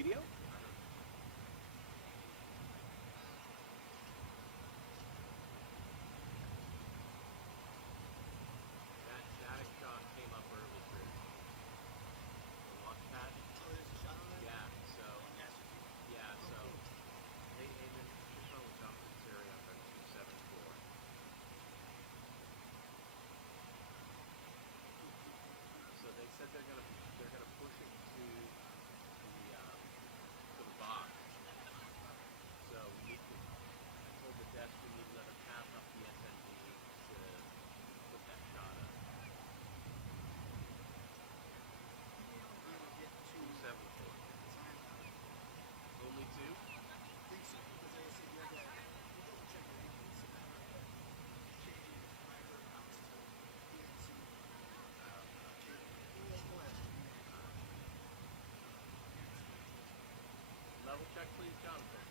radio? That static shot came up early, Chris. The launch pad. Oh, there's a shot on that? Yeah, so, Master Chief. yeah, Oh, so, cool. they aim in, this one was Jonathan Siri up at 274. So they said they're gonna push it to the box. So we need to, I told the desk we need another path up the SND to put that shot up. You know, we will get to 274. time out. Only two? I think so, because like I said, you have that, we'll double check it anyway. It's a matter of changing the driver out to DNC cable. We'll have to do that. Level check, please, Jonathan.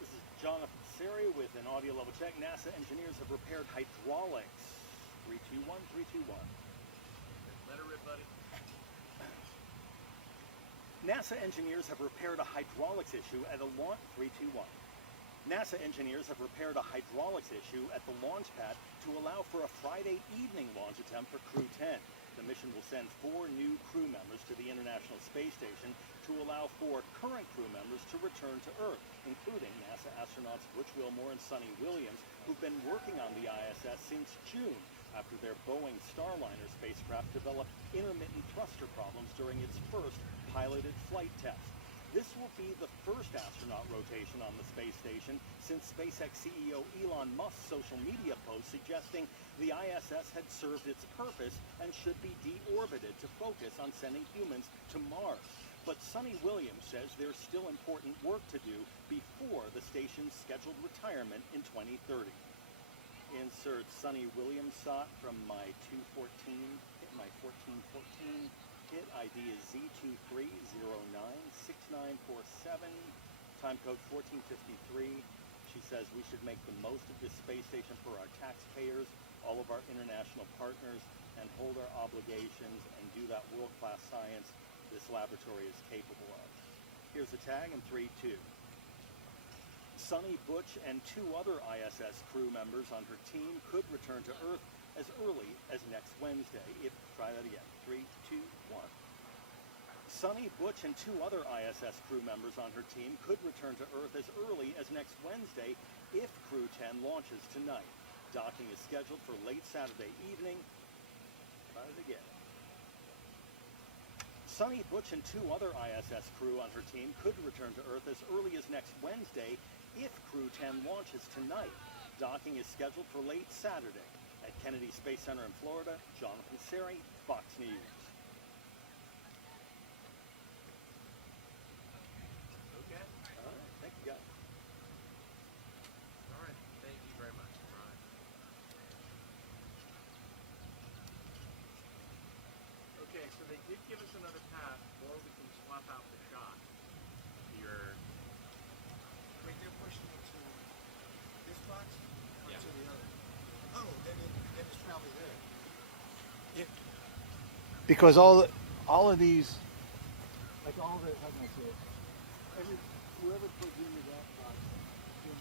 This is Jonathan Siri with an audio level check. NASA engineers have repaired hydraulics. 321, 321. Let her rip, buddy. NASA engineers have repaired a hydraulics issue at a launch 321. NASA engineers have repaired a hydraulics issue at the launch pad to allow for a Friday evening launch attempt for Crew-10. The mission will send 4 new crew members to the International Space Station to allow 4 current crew members to return to Earth, including NASA astronauts Butch Wilmore and Sonny Williams, who've been working on the ISS since June after their Boeing Starliner spacecraft developed intermittent thruster problems during its first piloted flight test. This will be the first astronaut rotation on the space station since SpaceX CEO Elon Musk's social media post suggesting the ISS had served its purpose and should be deorbited to focus on sending humans to Mars. But Sonny Williams says there's still important work to do before the station's scheduled retirement in 2030. Insert Sonny Williams shot from my 214, my 1414. Hit ID is Z23096947, time code 1453. She says we should make the most of this space station for our taxpayers, all of our international partners, and hold our obligations and do that world-class science this laboratory is capable of. Here's a tag in 3-2. Sonny, Butch, and 2 other ISS crew members on her team could return to Earth as early as next Wednesday. Try that again. 3, 2, 1. Sonny, Butch, and 2 other ISS crew members on her team could return to Earth as early as next Wednesday if Crew-10 launches tonight. Docking is scheduled for late Saturday evening. Try it again. Sonny, Butch, and 2 other ISS crew on her team could return to Earth as early as next Wednesday if Crew-10 launches tonight. Docking is scheduled for late Saturday. At Kennedy Space Center in Florida, Jonathan Siri, Fox News. Okay. All right, thank you guys. All right. Thank you very much, Ron. Okay, so they did give us another path, or we can swap out the shot. Your Wait, they're pushing it to this box or Yeah. to the other? Oh, then it's probably there. Because all of these, like all the, how can I say it? Whoever plugs into that box is doing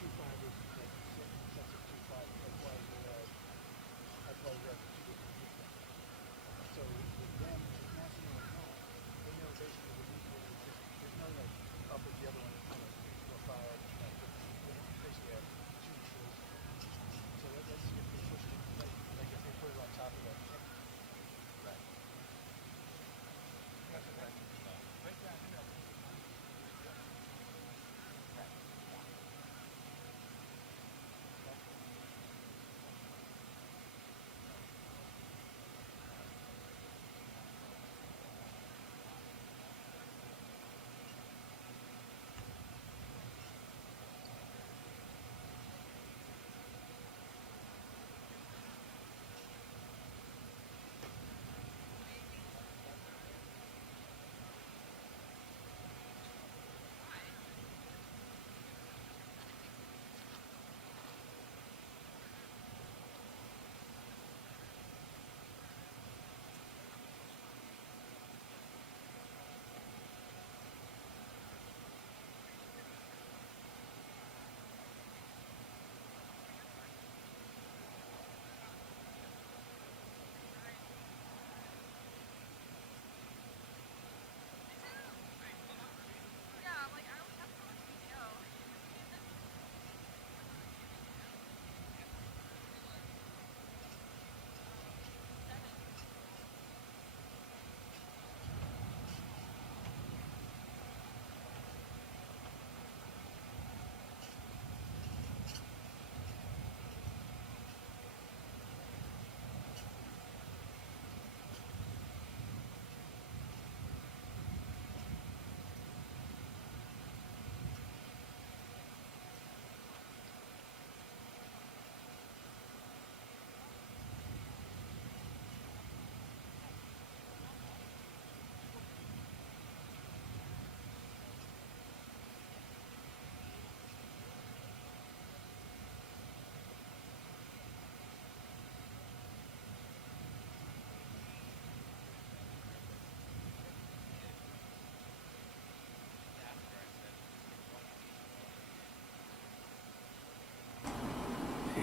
2 fibers, like sets of 2 fibers. That's why we have 2 different people. So with them, with national or not, they know basically the people. There's no like up with the other one, kind of 3, 4, 5. They basically have 2 choices. So let's see if they push it, like if they put it on top of that. Right. Right down,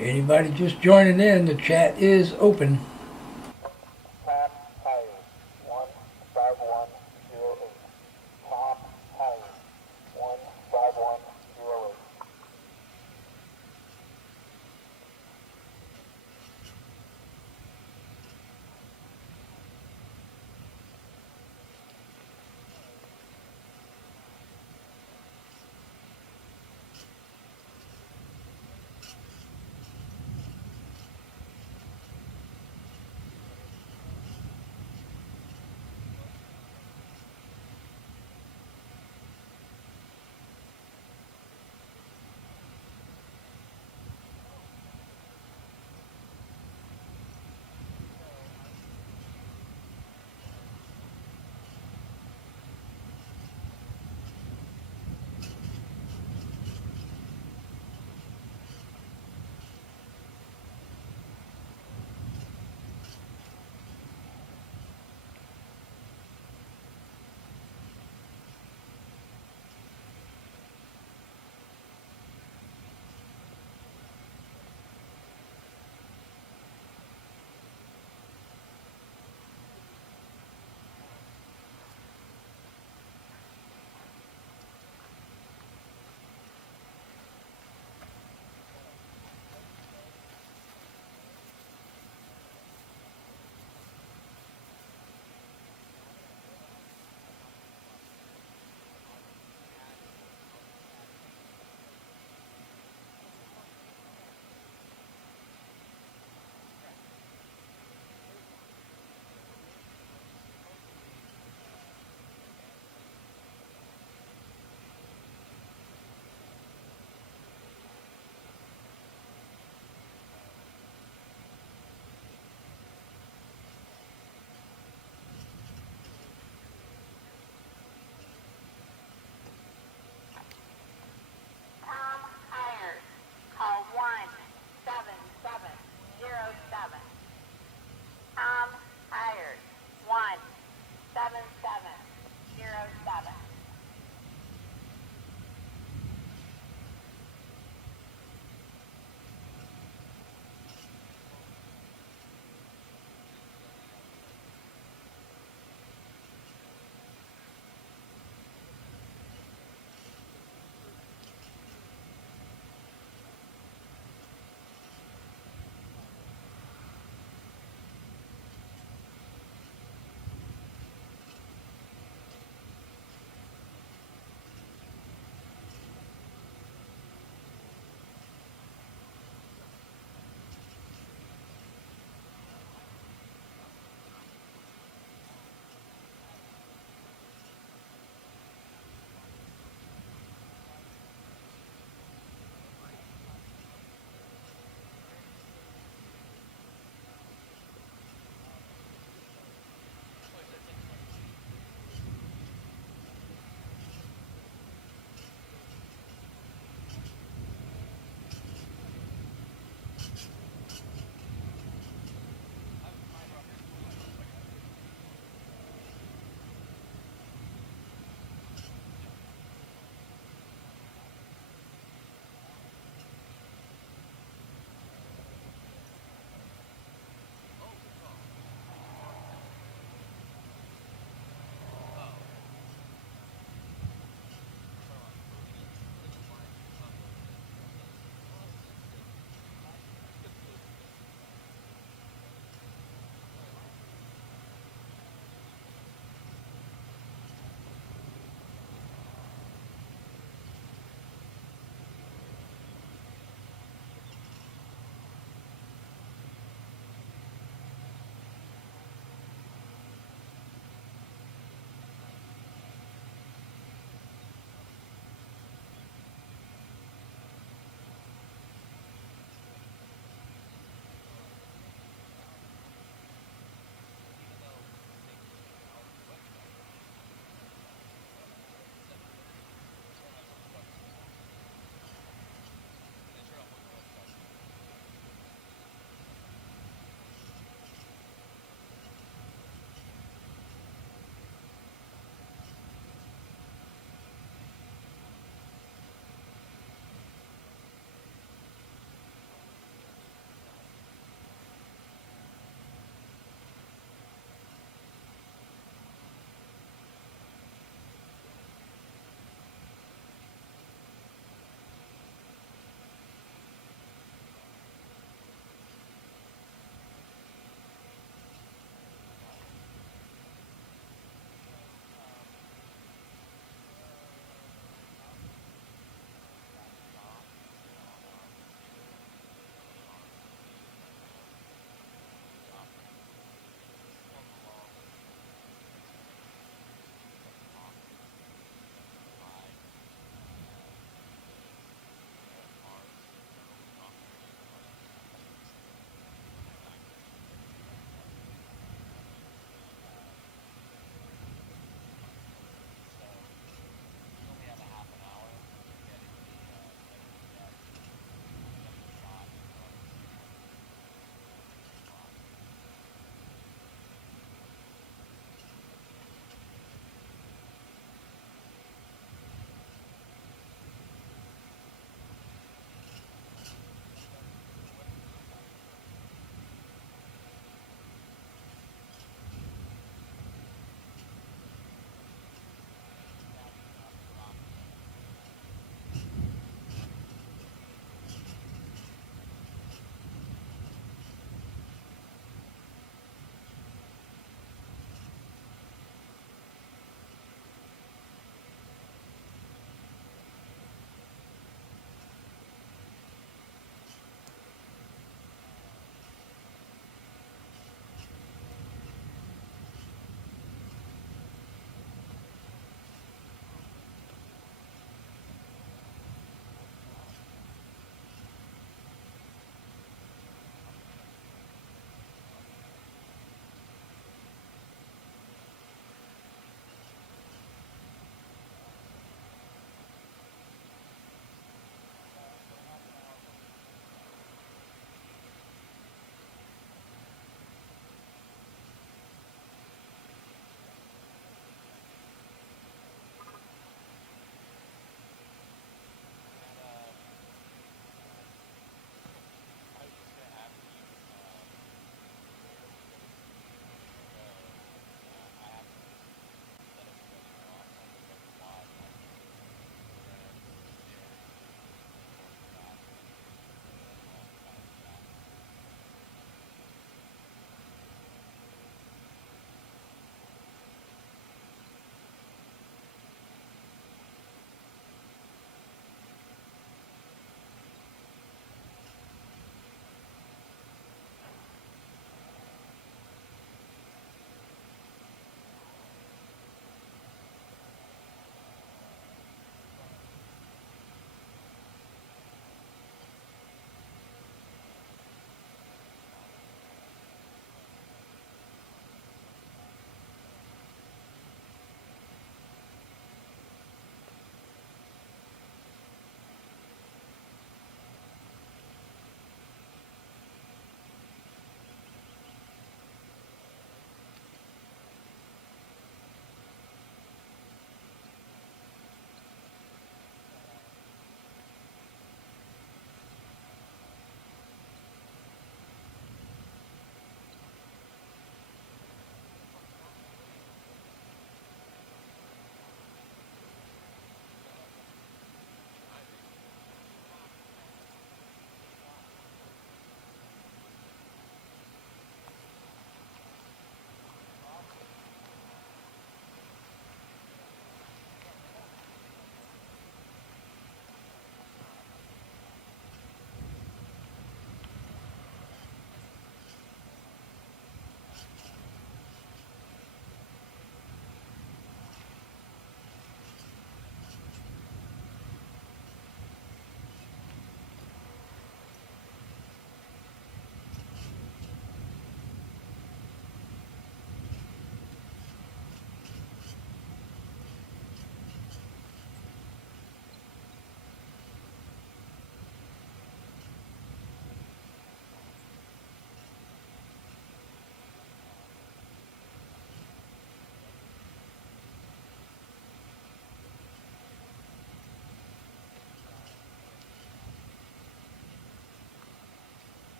Anybody just joining in, the chat is open. Tom Hires, 15108. Tom Hires, 15108.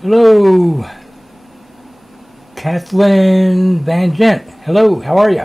Hello, Kathleen Van Gent. Hello, how are you?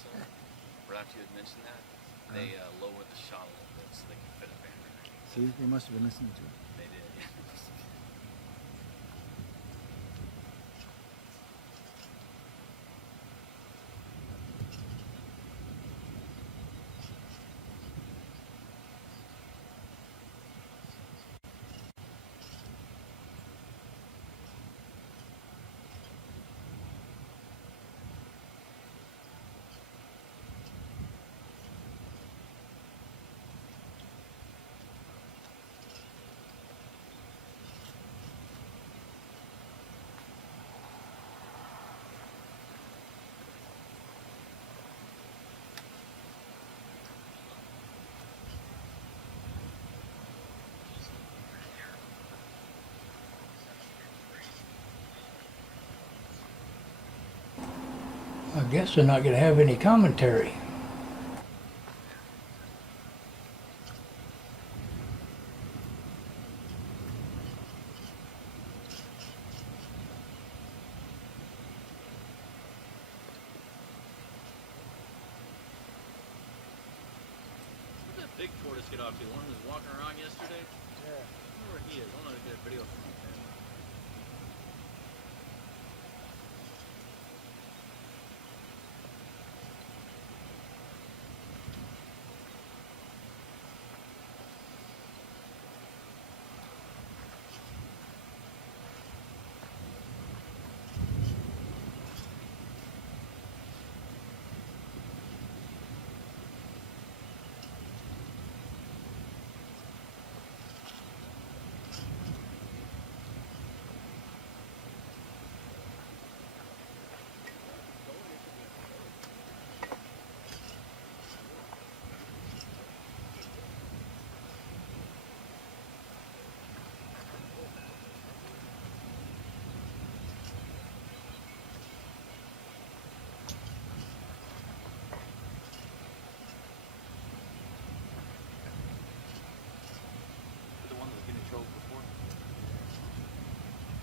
missile. Perhaps you had mentioned that. They lowered the shot a little bit so they could fit a banner. See, they must have been listening to it. They did. I guess they're not going to have any commentary. Where did that big tortoise get off to? The one who was walking around yesterday? Yeah. I wonder where he is. I want to get a video from him. The one that was getting choked before?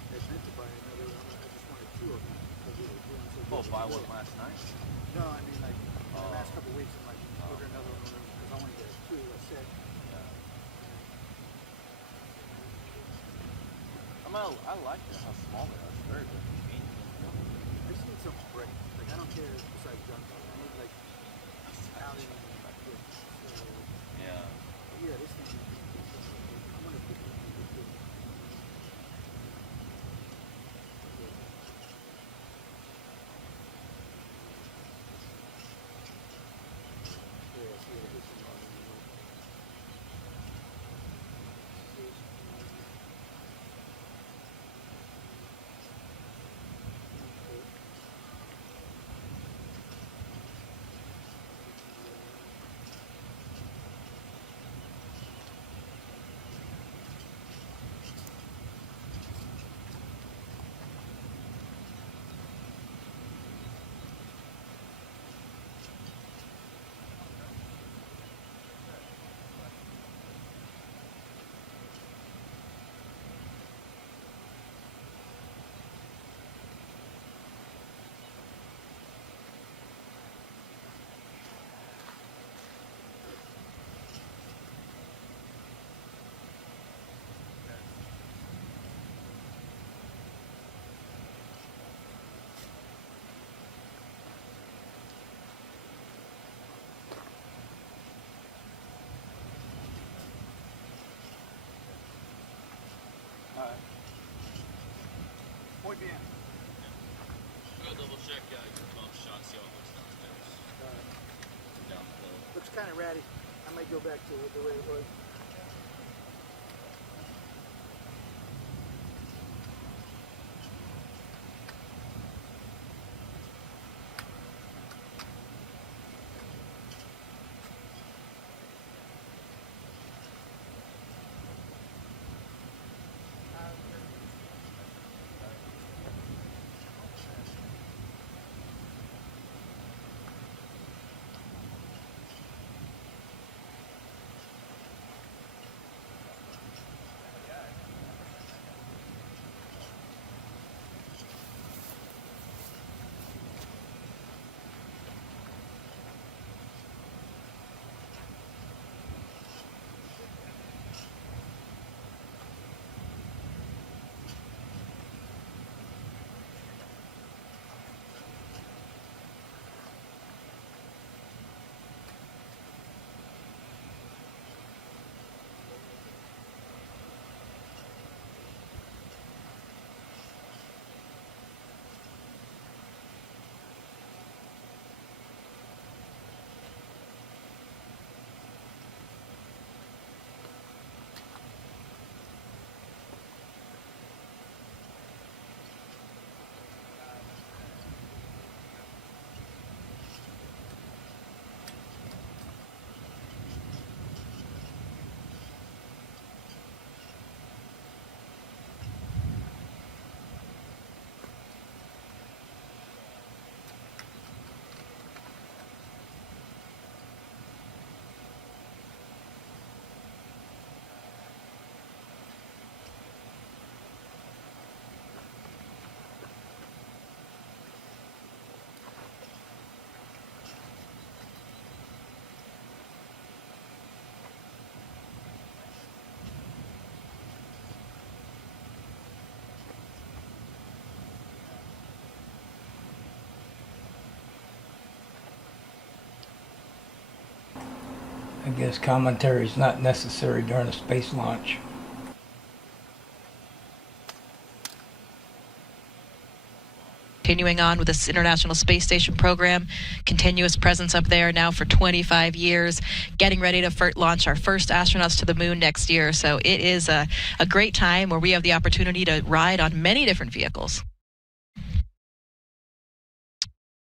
They meant to buy another one. I just wanted two of them because we were doing so good. Oh, buy one last night? No, I mean like in the last couple of weeks, I'm like, order another one because I want to get two a set. I like how small they are. It's very, very convenient. I just need something bright. Like I don't care besides junk. I need like Italian and like this. So Yeah. yeah, this thing. I'm gonna put it in the good. Yeah, see, this is not anymore. Muy bien. I'm gonna double check your bump shot, see how it looks downstairs. Down the Looks kind of ratty. I might go back to it the way it was. I guess commentary is not necessary during a space launch. Continuing on with this International Space Station program, continuous presence up there now for 25 years, getting ready to launch our first astronauts to the moon next year. So it is a great time where we have the opportunity to ride on many different vehicles.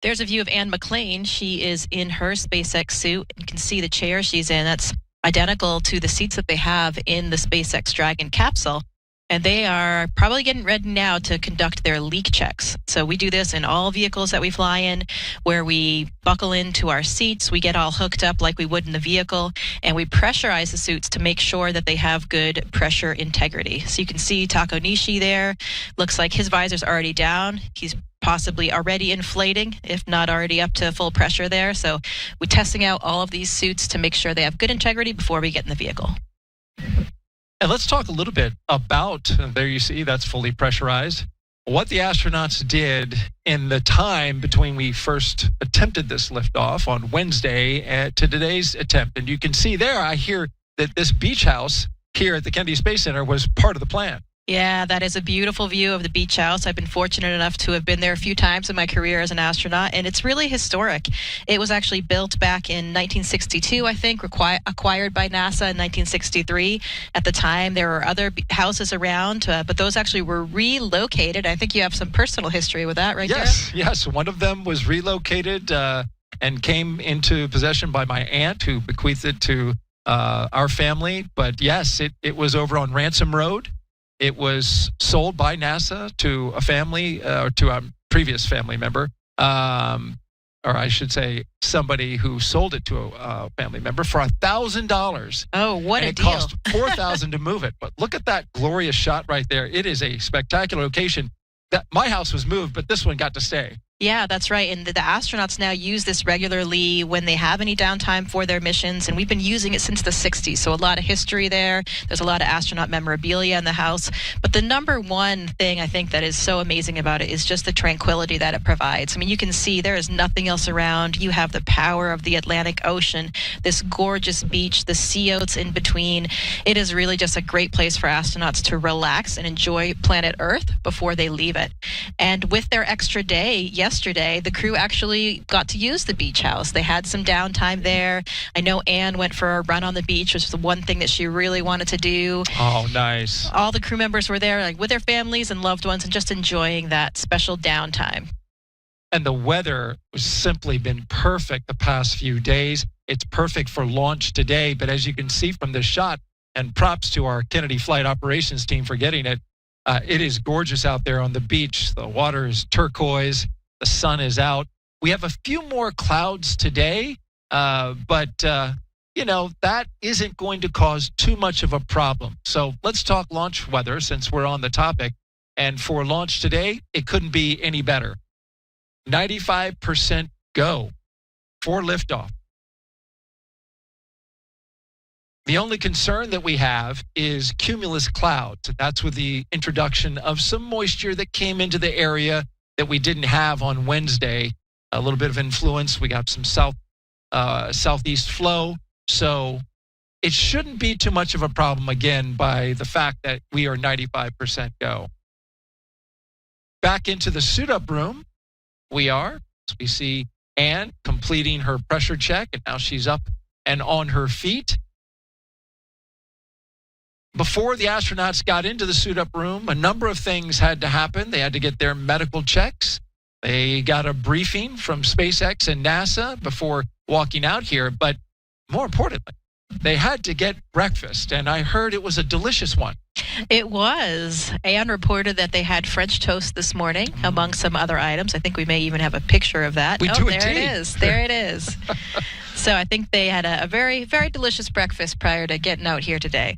There's a view of Anne McLean. She is in her SpaceX suit. You can see the chair she's in. That's identical to the seats that they have in the SpaceX Dragon capsule. And they are probably getting ready now to conduct their leak checks. So we do this in all vehicles that we fly in, where we buckle into our seats, we get all hooked up like we would in the vehicle, and we pressurize the suits to make sure that they have good pressure integrity. So you can see Tako Nishi there. Looks like his visor's already down. He's possibly already inflating, if not already up to full pressure there. So we're testing out all of these suits to make sure they have good integrity before we get in the vehicle. And let's talk a little bit about, there you see, that's fully pressurized, what the astronauts did in the time between we first attempted this liftoff on Wednesday to today's attempt. And you can see there, I hear that this beach house here at the Kennedy Space Center was part of the plan. Yeah, that is a beautiful view of the beach house. I've been fortunate enough to have been there a few times in my career as an astronaut, and it's really historic. It was actually built back in 1962, I think, acquired by NASA in 1963. At the time, there were other houses around, but those actually were relocated. I think you have some personal history with that, right, Yes, Jared? yes. One of them was relocated and came into possession by my aunt, who bequeathed it to our family. But yes, it was over on Ransom Road. It was sold by NASA to a family, or to a previous family member, or I should say somebody who sold it to a family member for $1,000. Oh, what a deal. It cost $4,000 to move it. But look at that glorious shot right there. It is a spectacular location. My house was moved, but this one got to stay. Yeah, that's right. And the astronauts now use this regularly when they have any downtime for their missions. And we've been using it since the 60s. So a lot of history there. There's a lot of astronaut memorabilia in the house. But the number one thing I think that is so amazing about it is just the tranquility that it provides. I mean, you can see there is nothing else around. You have the power of the Atlantic Ocean, this gorgeous beach, the sea oats in between. It is really just a great place for astronauts to relax and enjoy planet Earth before they leave it. And with their extra day, yesterday, the crew actually got to use the beach house. They had some downtime there. I know Anne went for a run on the beach, which was the one thing that she really wanted to do. Oh, nice. All the crew members were there, like with their families and loved ones, and just enjoying that special downtime. And the weather has simply been perfect the past few days. It's perfect for launch today. But as you can see from this shot, and props to our Kennedy Flight Operations team for getting it, it is gorgeous out there on the beach. The water is turquoise. The sun is out. We have a few more clouds today, but that isn't going to cause too much of a problem. So let's talk launch weather since we're on the topic. And for launch today, it couldn't be any better. 95% go for liftoff. The only concern that we have is cumulus clouds. That's with the introduction of some moisture that came into the area that we didn't have on Wednesday. A little bit of influence. We got some southeast flow. So it shouldn't be too much of a problem, again, by the fact that we are 95% go. Back into the suit-up room, we are. So we see Anne completing her pressure check, and now she's up and on her feet. Before the astronauts got into the suit-up room, a number of things had to happen. They had to get their medical checks. They got a briefing from SpaceX and NASA before walking out here. But more importantly, they had to get breakfast, and I heard it was a delicious one. It was. Anne reported that they had French toast this morning, among some other items. I think we may even have a picture of that. We do there indeed. It is. There it is. So I think they had a very, very delicious breakfast prior to getting out here today.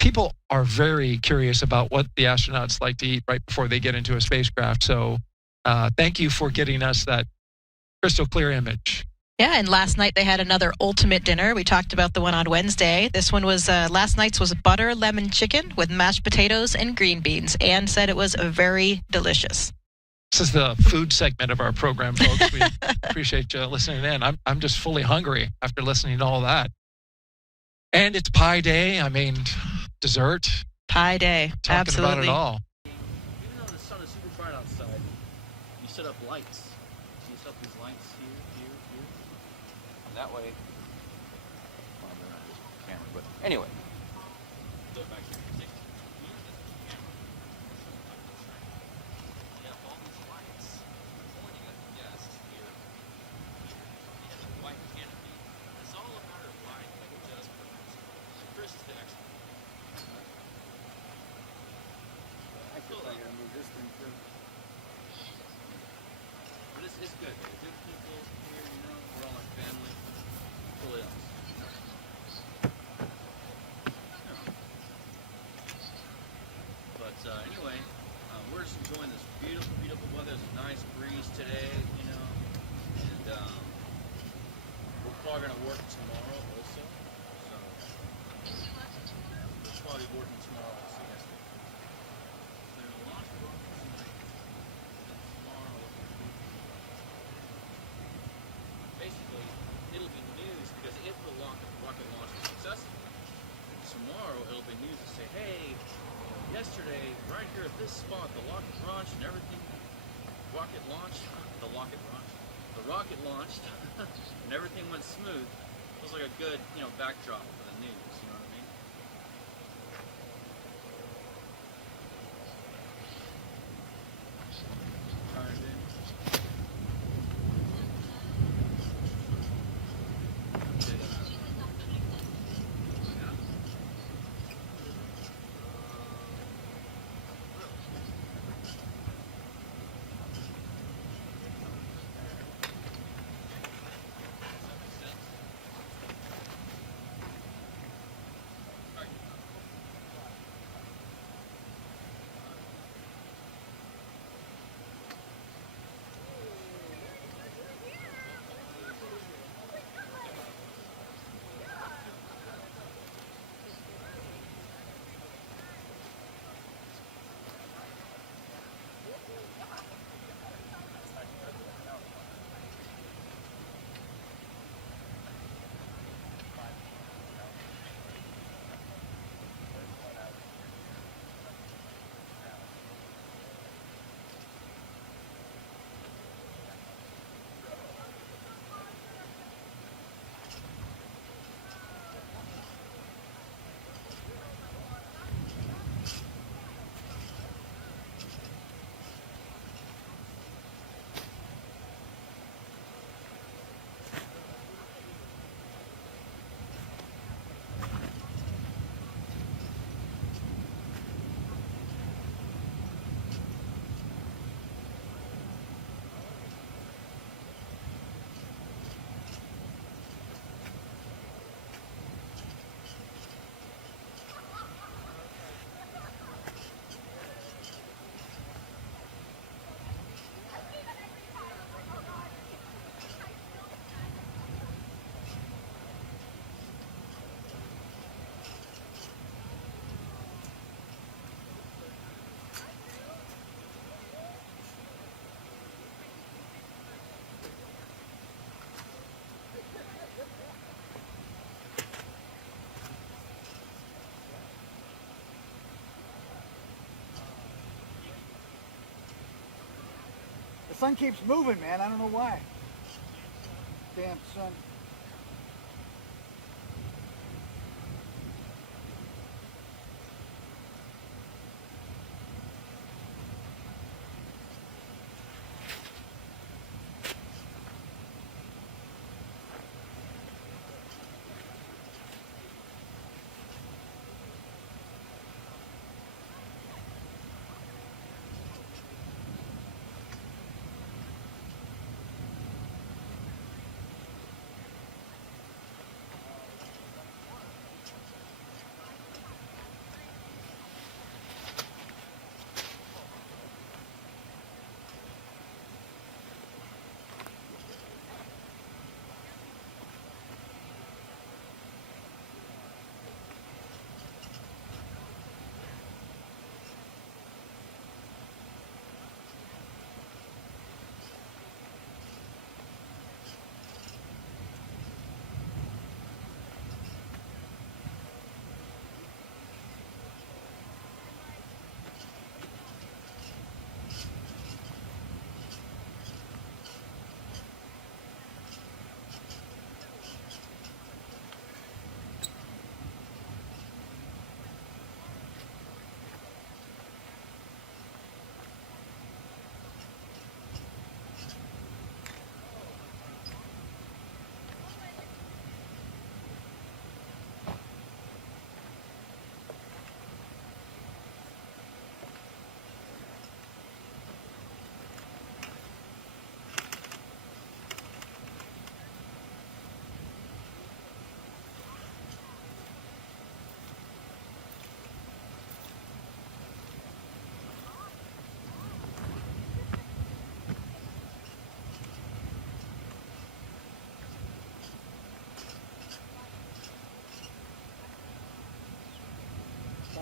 People are very curious about what the astronauts like to eat right before they get into a spacecraft. So thank you for getting us that crystal clear image. Yeah, and last night they had another ultimate dinner. We talked about the one on Wednesday. This one was, last night's was butter lemon chicken with mashed potatoes and green beans. Anne said it was very delicious. This is the food segment of our program, folks. We appreciate you listening in. I'm just fully hungry after listening to all that. And it's Pie Day. I mean, dessert. Pie Day. Talking Absolutely. about it all. Even though the sun is super bright outside, you set up lights. So you set up these lights here, here, here. And that way, well, they're not just camera, but anyway. Go back here. You have all these lights pointing at the guest here, here. You have a white canopy. It's all a matter of lighting, like it just perfect. So Chris is the expert. But it's good. They're good people here, you know. We're all like family. Pull it up. But anyway, we're just enjoying this beautiful, beautiful weather. There's a nice breeze today, you know. And we're probably gonna work tomorrow also. So we're probably working tomorrow also. Yes. So there's a lot of work tonight. And tomorrow. Basically, it'll be news because if the rocket launch was successful, tomorrow it'll be news to say, hey, yesterday, right here at this spot, the rocket launched and everything, the rocket launched, and everything went smooth. It was like a good, you know, backdrop for the news, you know what I mean? Turned in. The sun keeps moving, man. I don't know why. Damn sun.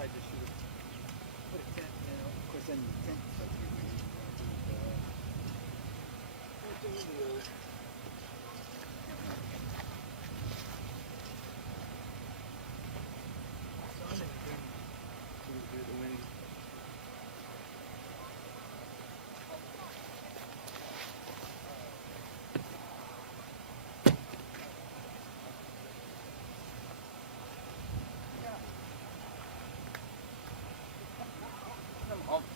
I just should have put a tent, you know. Of course, then the tent starts to get weird.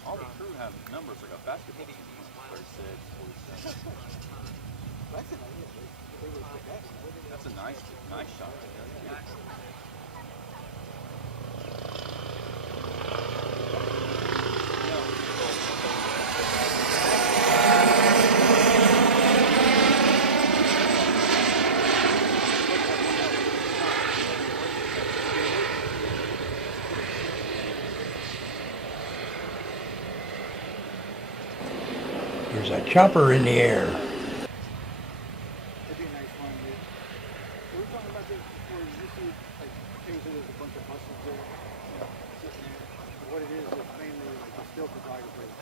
All the crew have numbers like a basketball team. 36, 47. That's an idea. They would put that in. That's a nice shot. That's beautiful. There's a chopper in the air. That'd be a nice one. We were talking about this before. You see, like, occasionally there's a bunch of buses there, sitting there. What it is mainly like the still photographers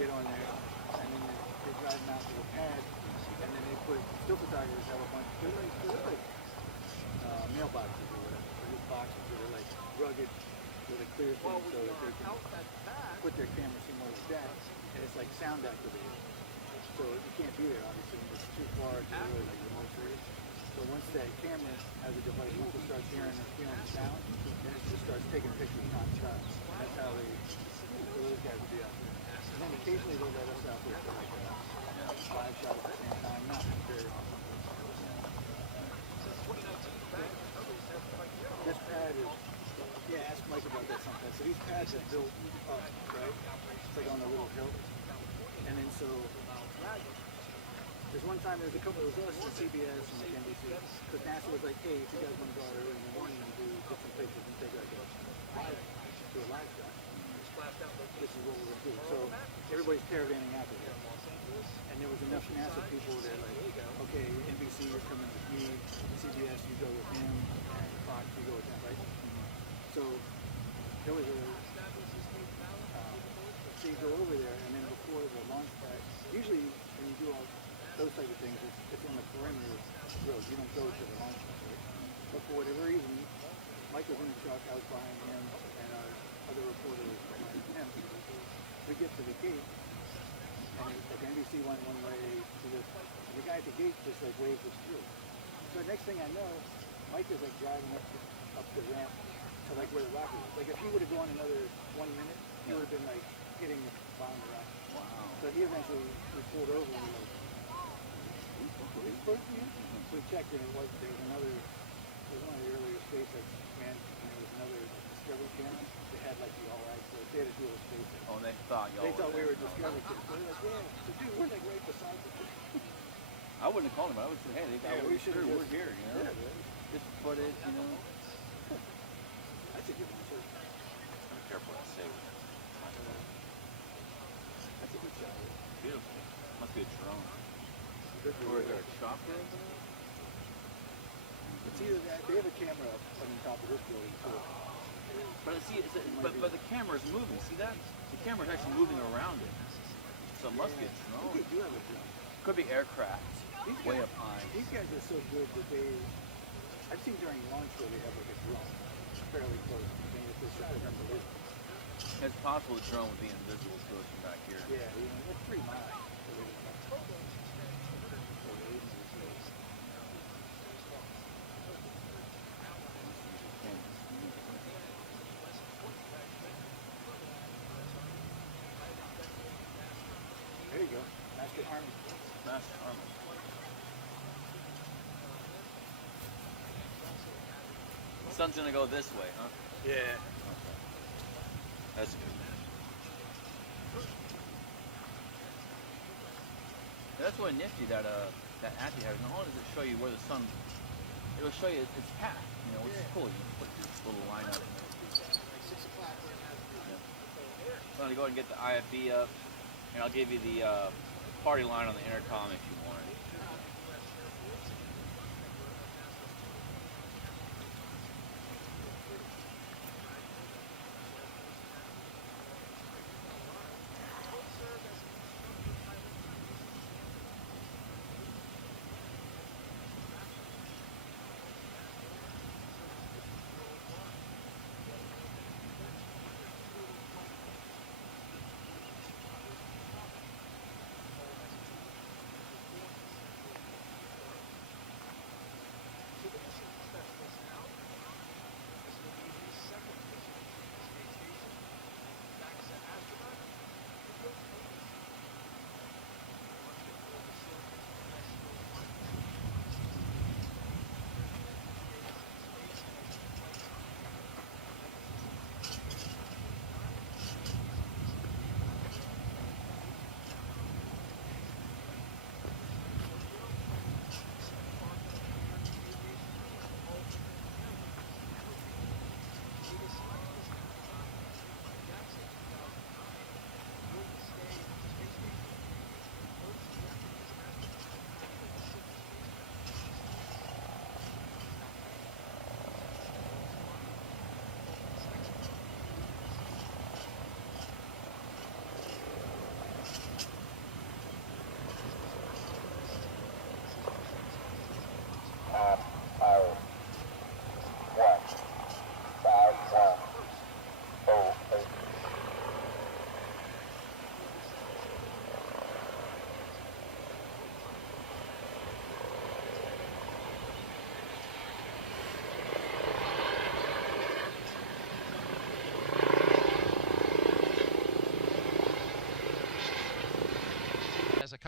get on there, and then they drive them out to the pad, and then they put still photographers have a bunch. They're like mailboxes or whatever, or just boxes that are like rugged with a clear thing, so that they can put their camera somewhere like that, and it's like sound activated. So you can't be there, obviously, when it's too far to really like remote areas. So once that camera has a device, once it starts hearing or feeling sound, then it just starts taking pictures non-stop. And that's how those guys will be out there. And then occasionally they'll let us out there for like a 5 shot at the same time, not very often. This pad is, yeah, ask Mike about that sometime. So these pads are built up, right? It's like on a little hill. And then so, there's one time there was a couple, it was us and CBS and like NBC, because NASA was like, hey, if you guys want to go out early in the morning and get some pictures and take like a live shot, this is what we're going to do. So everybody's caravanning out there. And there was enough NASA people that like, okay, NBC, you're coming with me, CBS, you go with him, and Fox, you go with them, right? So there was so you go over there, and then before the launch pad, usually when you do all those type of things, it's on the perimeter road. You don't go to the launch pad, right? But for whatever reason, Mike was in the truck, I was behind him, and our other reporter was behind him. We get to the gate, and like NBC went one way to this, and the guy at the gate just like waves us through. So the next thing I know, Mike is like driving up the ramp to like where the rocket was. Like if he would have gone another 1 minute, he would have been like hitting the bottom of the rocket. Wow. So he eventually we pulled over and we were like, are we supposed to use? So we checked and there was one of the earlier SpaceX man, and there was another Discovery camera that had like the all access. They had a deal with SpaceX. Oh, and they thought y'all They thought we were Discovery kids. So they're like, yeah. So dude, we're like right beside the thing. I wouldn't have called them. I would say, hey, they got we should have we're here, you know. Yeah, man. This footage, you know. That's a good one too. I'm careful what I say with that. That's a good shot. Beautiful. Must be a drone. Or is there a chopper over there? It's either that, they have a camera up on the top of this building too. But see, but the camera's moving. See that? The camera's actually moving around it. So it must be a drone. They do have a drone. Could be aircraft. Way up high. These guys are so good that I've seen during launch where they have like a drone fairly close. I mean, if the shot is unbelievable. It's possible the drone would be invisible to us from back here. Yeah, you know, that's 3 miles. There you go. Master Army. Master Army. The sun's gonna go this way, huh? Yeah. Okay. That's good. That's really nifty that that app you have. Not only does it show you where the sun, it'll show you its path. You know, which is cool. You can put this little line out in there. Like 6 o'clock when it has to be. Yeah. So I'm gonna go ahead and get the IFB up, and I'll give you the party line on the intercom if you want it.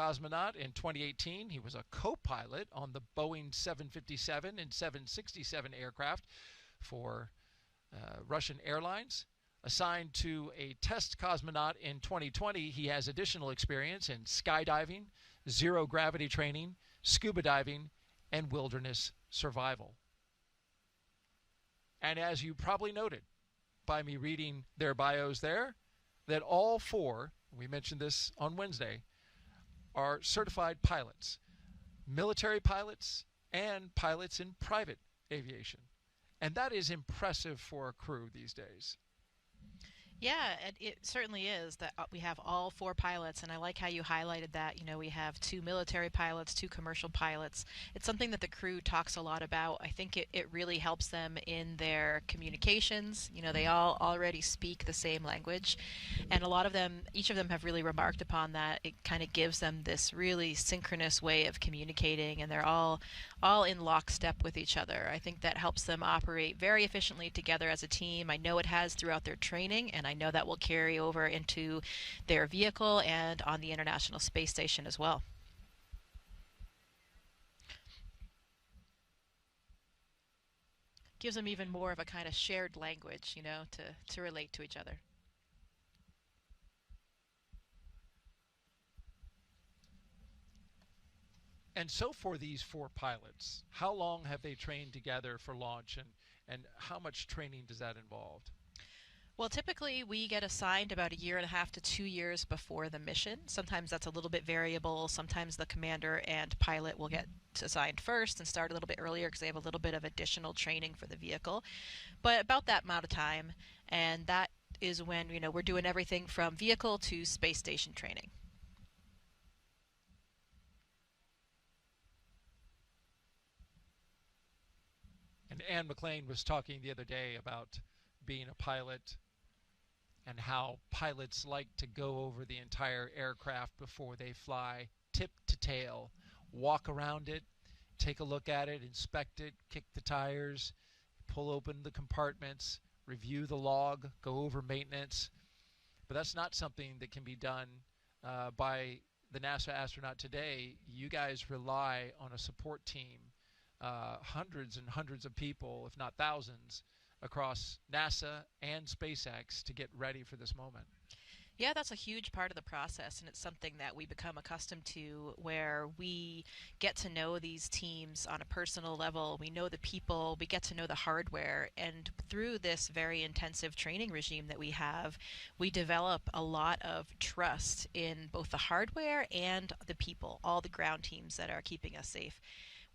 cosmonaut in 2018. He was a co-pilot on the Boeing 757 and 767 aircraft for Russian Airlines. Assigned to a test cosmonaut in 2020, he has additional experience in skydiving, zero-gravity training, scuba diving, and wilderness survival. And as you probably noted by me reading their bios there, that all four, we mentioned this on Wednesday, are certified pilots, military pilots, and pilots in private aviation. And that is impressive for a crew these days. Yeah, it certainly is that we have all four pilots, and I like how you highlighted that. You know, we have 2 military pilots, 2 commercial pilots. It's something that the crew talks a lot about. I think it really helps them in their communications. You know, they all already speak the same language, and a lot of them, each of them have really remarked upon that. It kind of gives them this really synchronous way of communicating, and they're all in lockstep with each other. I think that helps them operate very efficiently together as a team. I know it has throughout their training, and I know that will carry over into their vehicle and on the International Space Station as well. Gives them even more of a kind of shared language, you know, to relate to each other. And so for these 4 pilots, how long have they trained together for launch, and how much training does that involve? Well, typically we get assigned about 1.5 to 2 years before the mission. Sometimes that's a little bit variable. Sometimes the commander and pilot will get assigned first and start a little bit earlier because they have a little bit of additional training for the vehicle. But about that amount of time, and that is when, you know, we're doing everything from vehicle to space station training. And Anne McLean was talking the other day about being a pilot and how pilots like to go over the entire aircraft before they fly, tip to tail, walk around it, take a look at it, inspect it, kick the tires, pull open the compartments, review the log, go over maintenance. But that's not something that can be done by the NASA astronaut today. You guys rely on a support team, hundreds and hundreds of people, if not thousands, across NASA and SpaceX to get ready for this moment. Yeah, that's a huge part of the process, and it's something that we become accustomed to, where we get to know these teams on a personal level. We know the people, we get to know the hardware, and through this very intensive training regime that we have, we develop a lot of trust in both the hardware and the people, all the ground teams that are keeping us safe.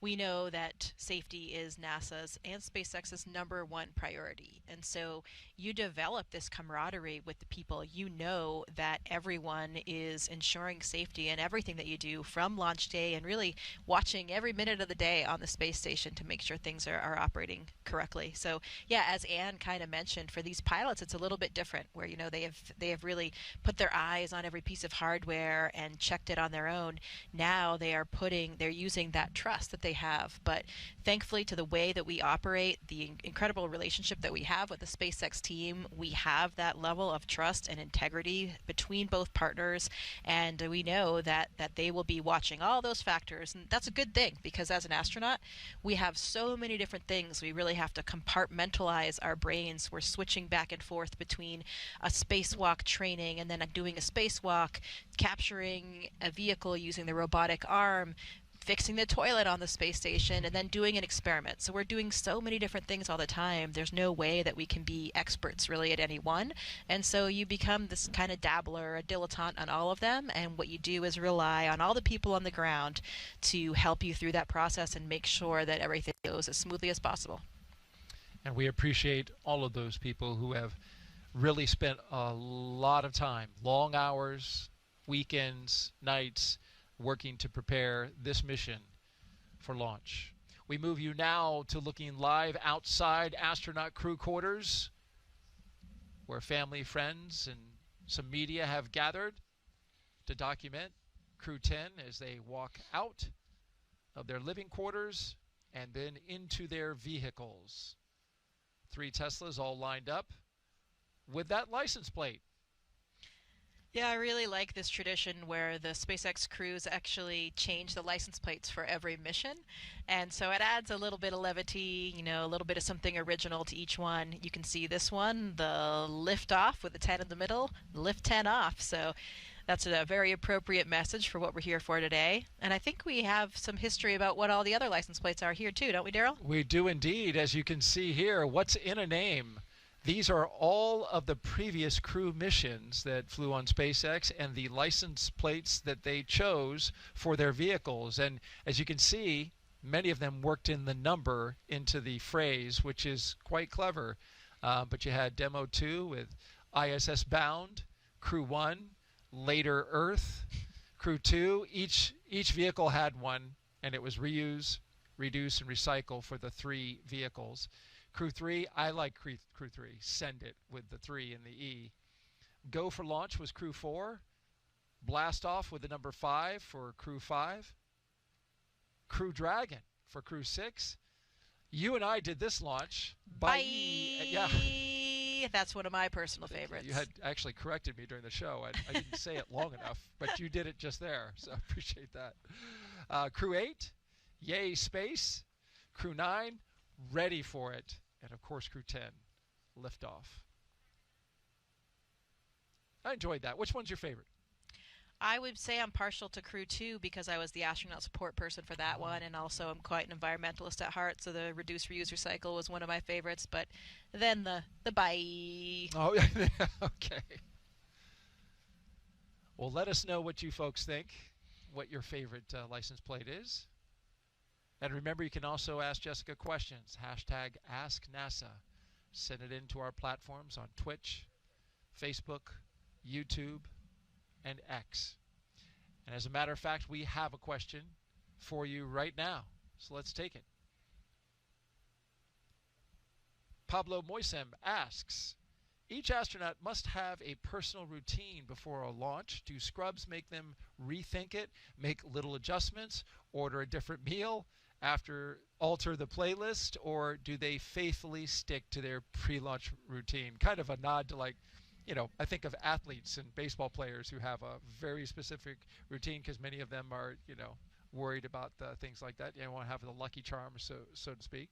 We know that safety is NASA's and SpaceX's #1 priority. And so you develop this camaraderie with the people. You know that everyone is ensuring safety in everything that you do from launch day, and really watching every minute of the day on the space station to make sure things are operating correctly. So yeah, as Anne kind of mentioned, for these pilots, it's a little bit different, where, you know, they have really put their eyes on every piece of hardware and checked it on their own. Now they're using that trust that they have. But thankfully, to the way that we operate, the incredible relationship that we have with the SpaceX team, we have that level of trust and integrity between both partners, and we know that they will be watching all those factors. And that's a good thing, because as an astronaut, we have so many different things. We really have to compartmentalize our brains. We're switching back and forth between a spacewalk training and then doing a spacewalk, capturing a vehicle using the robotic arm, fixing the toilet on the space station, and then doing an experiment. So we're doing so many different things all the time. There's no way that we can be experts really at any one. And so you become this kind of dabbler, a dilettante on all of them. And what you do is rely on all the people on the ground to help you through that process and make sure that everything goes as smoothly as possible. And we appreciate all of those people who have really spent a lot of time, long hours, weekends, nights, working to prepare this mission for launch. We move you now to looking live outside astronaut crew quarters, where family, friends, and some media have gathered to document Crew-10 as they walk out of their living quarters and then into their vehicles. 3 Teslas all lined up with that license plate. Yeah, I really like this tradition where the SpaceX crews actually change the license plates for every mission. And so it adds a little bit of levity, a little bit of something original to each one. You can see this one, the lift off with the 10 in the middle, lift 10 off. So that's a very appropriate message for what we're here for today. And I think we have some history about what all the other license plates are here too, don't we, Daryl? We do indeed. As you can see here, what's in a name? These are all of the previous crew missions that flew on SpaceX and the license plates that they chose for their vehicles. And as you can see, many of them worked in the number into the phrase, which is quite clever. But you had Demo 2 with ISS Bound, Crew 1, later Earth, Crew 2. Each vehicle had one, and it was reuse, reduce, and recycle for the 3 vehicles. Crew 3, I like Crew 3. Send it with the 3 and the E. Go for launch was Crew 4. Blast off with the number 5 for Crew 5. Crew Dragon for Crew 6. You and I did this launch. Bye. Yeah. That's one of my personal favorites. You had actually corrected me during the show. I didn't say it long enough, but you did it just there, so I appreciate that. Crew 8, yay space. Crew 9, ready for it. And of course, Crew 10, liftoff. I enjoyed that. Which one's your favorite? I would say I'm partial to Crew 2 because I was the astronaut support person for that one, and also I'm quite an environmentalist at heart, so the reduce, reuse, recycle was one of my favorites. But then the bye. Oh, yeah. Okay. Well, let us know what you folks think, what your favorite license plate is. And remember, you can also ask Jessica questions. Hashtag AskNASA. Send it in to our platforms on Twitch, Facebook, YouTube, and X. And as a matter of fact, we have a question for you right now. So let's take it. Pablo Moisem asks, each astronaut must have a personal routine before a launch. Do scrubs make them rethink it, make little adjustments, order a different meal, alter the playlist, or do they faithfully stick to their pre-launch routine? Kind of a nod to I think of athletes and baseball players who have a very specific routine because many of them are, worried about things like that. You want to have the lucky charm, so to speak.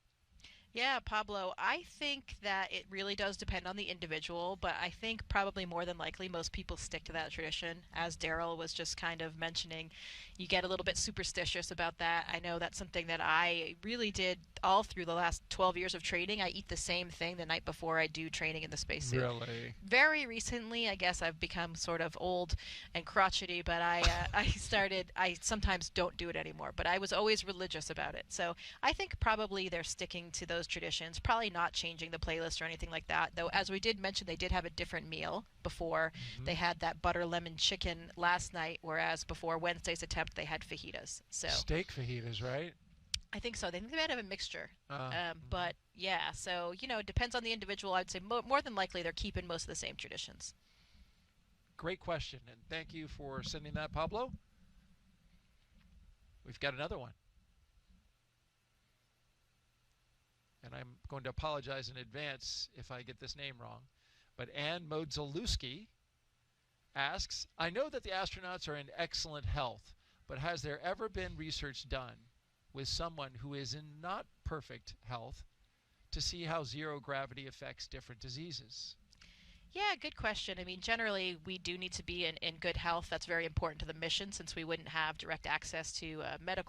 Yeah, Pablo, I think that it really does depend on the individual, but I think probably more than likely most people stick to that tradition. As Daryl was just kind of mentioning, you get a little bit superstitious about that. I know that's something that I really did all through the last 12 years of training. I eat the same thing the night before I do training in the spacesuit. Really? Very recently, I guess I've become sort of old and crotchety, but I sometimes don't do it anymore, but I was always religious about it. So I think probably they're sticking to those traditions, probably not changing the playlist or anything like that, though as we did mention, they did have a different meal before. They had that butter lemon chicken last night, whereas before Wednesday's attempt they had fajitas. So steak fajitas, right? I think so. They think they might have a mixture. But yeah, so it depends on the individual. I'd say more than likely they're keeping most of the same traditions. Great question, and thank you for sending that, Pablo. We've got another one. And I'm going to apologize in advance if I get this name wrong. But Ann Modzalewski asks, I know that the astronauts are in excellent health, but has there ever been research done with someone who is in not perfect health to see how zero gravity affects different diseases? Yeah, good question. I mean, generally, we do need to be in good health. That's very important to the mission since we wouldn't have direct access to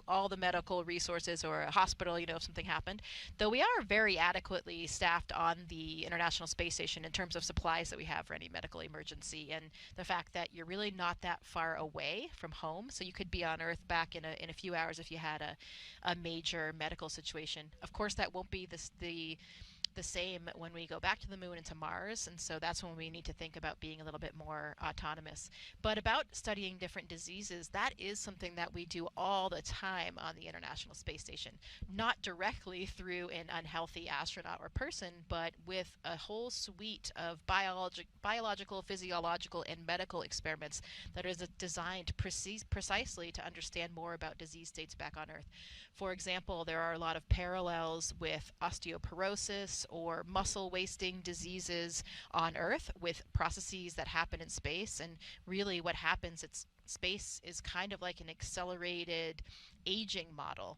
all the medical resources or a hospital, if something happened. Though we are very adequately staffed on the International Space Station in terms of supplies that we have for any medical emergency, and the fact that you're really not that far away from home. So you could be on Earth back in a few hours if you had a major medical situation. Of course, that won't be the same when we go back to the moon and to Mars, and so that's when we need to think about being a little bit more autonomous. But about studying different diseases, that is something that we do all the time on the International Space Station. Not directly through an unhealthy astronaut or person, but with a whole suite of biological, physiological, and medical experiments that is designed precisely to understand more about disease states back on Earth. For example, there are a lot of parallels with osteoporosis, diseases or muscle wasting diseases on Earth with processes that happen in space. And really what happens, space is kind of like an accelerated aging model.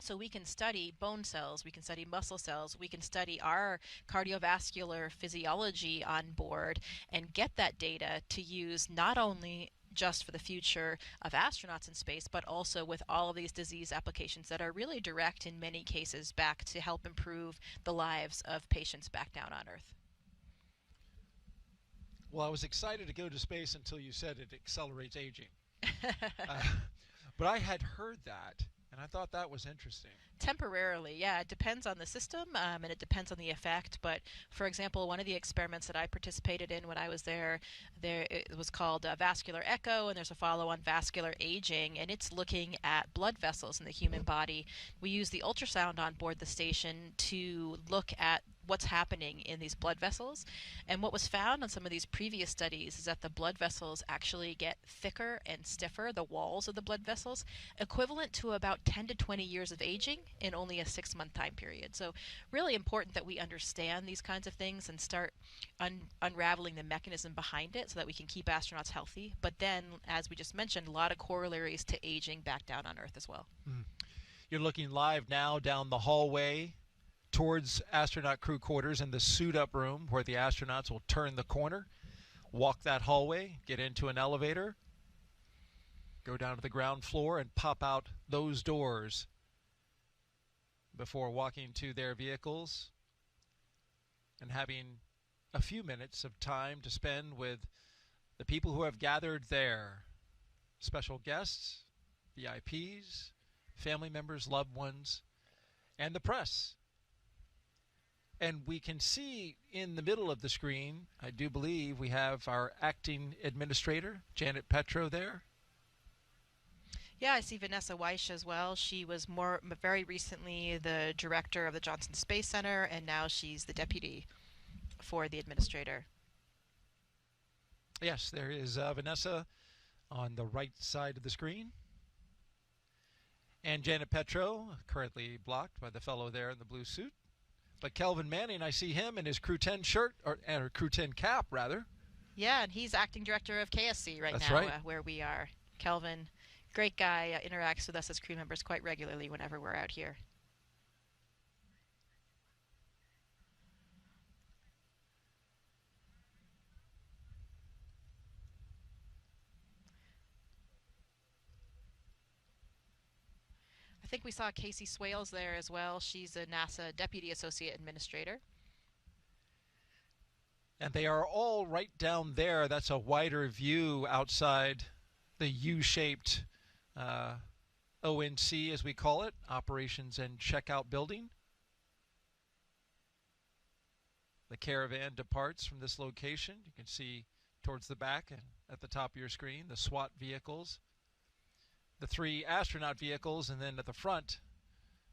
So we can study bone cells, we can study muscle cells, we can study our cardiovascular physiology on board and get that data to use not only just for the future of astronauts in space, but also with all of these disease applications that are really direct in many cases back to help improve the lives of patients back down on Earth. Well, I was excited to go to space until you said it accelerates aging. But I had heard that, and I thought that was interesting. Temporarily, yeah. It depends on the system, and it depends on the effect. But, for example, one of the experiments that I participated in when I was there it was called vascular echo, and there's a follow-on vascular aging, and it's looking at blood vessels in the human body. We use the ultrasound on board the station to look at what's happening in these blood vessels. And what was found on some of these previous studies is that the blood vessels actually get thicker and stiffer, the walls of the blood vessels, equivalent to about 10 to 20 years of aging in only a 6-month time period. So really important that we understand these kinds of things and start unraveling the mechanism behind it so that we can keep astronauts healthy. But then, as we just mentioned, a lot of corollaries to aging back down on Earth as well. You're looking live now down the hallway towards astronaut crew quarters in the suit-up room where the astronauts will turn the corner, walk that hallway, get into an elevator, go down to the ground floor, and pop out those doors before walking to their vehicles and having a few minutes of time to spend with the people who have gathered there. Special guests, VIPs, family members, loved ones, and the press. And we can see in the middle of the screen, I do believe we have our acting administrator, Janet Petro, there. Yeah, I see Vanessa Weish as well. She was very recently the director of the Johnson Space Center, and now she's the deputy for the administrator. Yes, there is Vanessa on the right side of the screen. And Janet Petro, currently blocked by the fellow there in the blue suit. But Kelvin Manning, I see him in his Crew-10 shirt, or Crew-10 cap, rather. Yeah, and he's acting director of KSC That's now, right. Where we are. Kelvin, great guy, interacts with us as crew members quite regularly whenever we're out here. I think we saw Casey Swales there as well. She's a NASA Deputy Associate Administrator. And they are all right down there. That's a wider view outside the U-shaped ONC, as we call it, Operations and Checkout Building. The caravan departs from this location. You can see towards the back and at the top of your screen the SWAT vehicles, the 3 astronaut vehicles, and then at the front,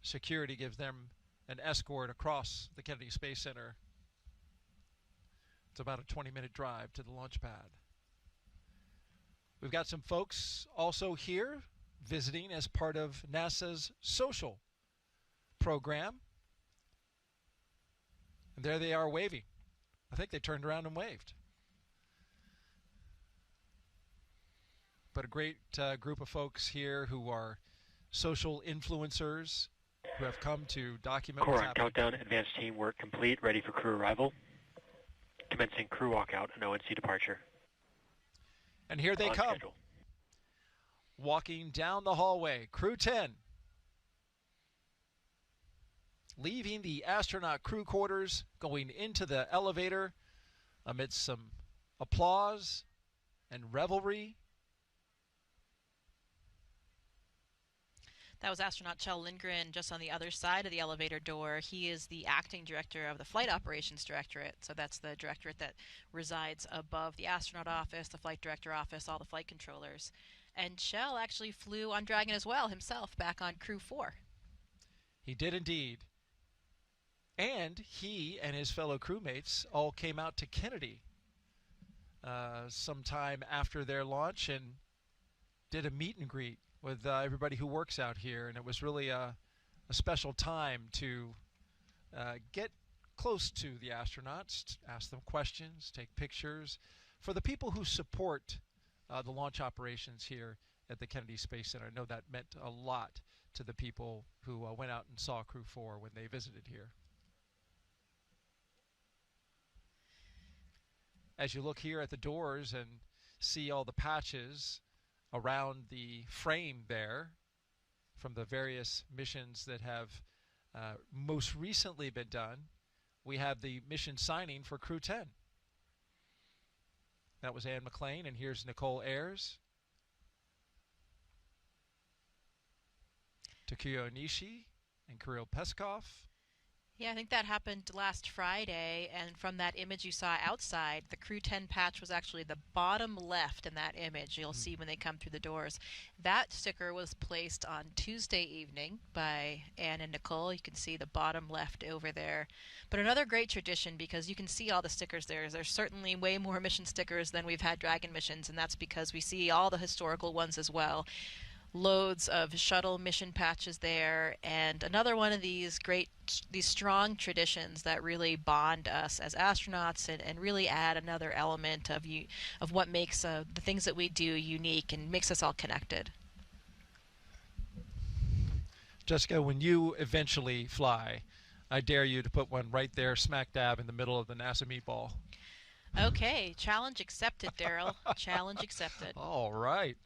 security gives them an escort across the Kennedy Space Center. It's about a 20-minute drive to the launch pad. We've got some folks also here visiting as part of NASA's social program. And there they are waving. I think they turned around and waved. But a great group of folks here who are social influencers who have come to document what's Core on happening. countdown, advanced team work complete, ready for crew arrival. Commencing crew walkout and ONC departure. And here they On come. schedule. Walking down the hallway, Crew-10. Leaving the astronaut crew quarters, going into the elevator amidst some applause and revelry. That was astronaut Kjell Lindgren just on the other side of the elevator door. He is the acting director of the Flight Operations Directorate. So that's the directorate that resides above the astronaut office, the flight director office, all the flight controllers. And Kjell actually flew on Dragon as well himself back on Crew-4. He did indeed. And he and his fellow crewmates all came out to Kennedy sometime after their launch and did a meet and greet with everybody who works out here. And it was really a special time to get close to the astronauts, ask them questions, take pictures. For the people who support the launch operations here at the Kennedy Space Center, I know that meant a lot to the people who went out and saw Crew-4 when they visited here. As you look here at the doors and see all the patches around the frame there from the various missions that have most recently been done, we have the mission signing for Crew-10. That was Anne McLean, and here's Nicole Ayers, Takuya Onishi, and Kirill Peskov. Yeah, I think that happened last Friday, and from that image you saw outside, the Crew-10 patch was actually the bottom left in that image. You'll see when they come through the doors. That sticker was placed on Tuesday evening by Anne and Nicole. You can see the bottom left over there. But another great tradition, because you can see all the stickers there, is there's certainly way more mission stickers than we've had Dragon missions, and that's because we see all the historical ones as well. Loads of shuttle mission patches there, and another one of these strong traditions that really bond us as astronauts and really add another element of what makes the things that we do unique and makes us all connected. Jessica, when you eventually fly, I dare you to put one right there smack dab in the middle of the NASA meatball. Okay, challenge accepted, Daryl. Challenge accepted. All right.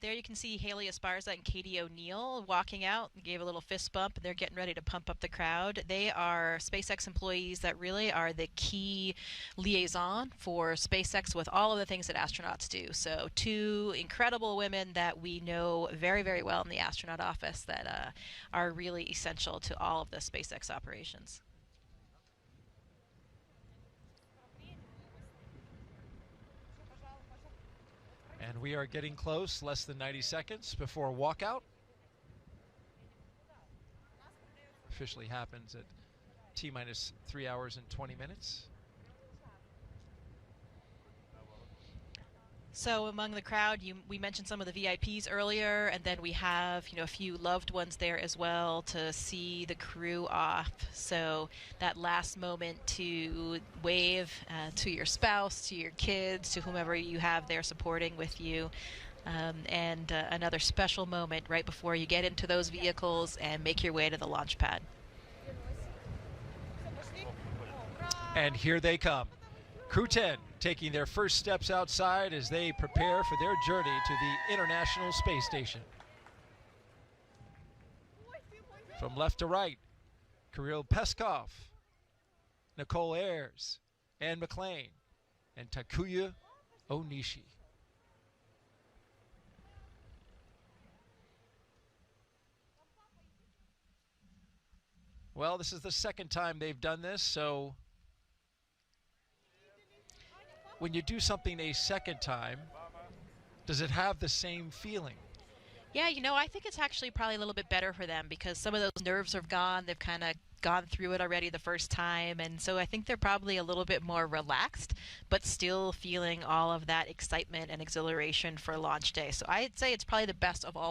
There you can see Haley Esparza and Katie O'Neill walking out, gave a little fist bump, and they're getting ready to pump up the crowd. They are SpaceX employees that really are the key liaison for SpaceX with all of the things that astronauts do. So two incredible women that we know very, very well in the astronaut office that are really essential to all of the SpaceX operations. And we are getting close, less than 90 seconds before walkout. Officially happens at T-minus 3 hours and 20 minutes. So among the crowd, we mentioned some of the VIPs earlier, and then we have a few loved ones there as well to see the crew off. So that last moment to wave to your spouse, to your kids, to whomever you have there supporting with you. And another special moment right before you get into those vehicles and make your way to the launch pad. And here they come. Crew-10 taking their first steps outside as they prepare for their journey to the International Space Station. From left to right, Kirill Peskov, Nicole Ayers, Anne McLean, and Takuya Onishi. Well, this is the second time they've done this, so when you do something a second time, does it have the same feeling? Yeah, I think it's actually probably a little bit better for them because some of those nerves are gone. They've kind of gone through it already the first time, and so I think they're probably a little bit more relaxed, but still feeling all of that excitement and exhilaration for launch day. So I'd say it's probably the best of all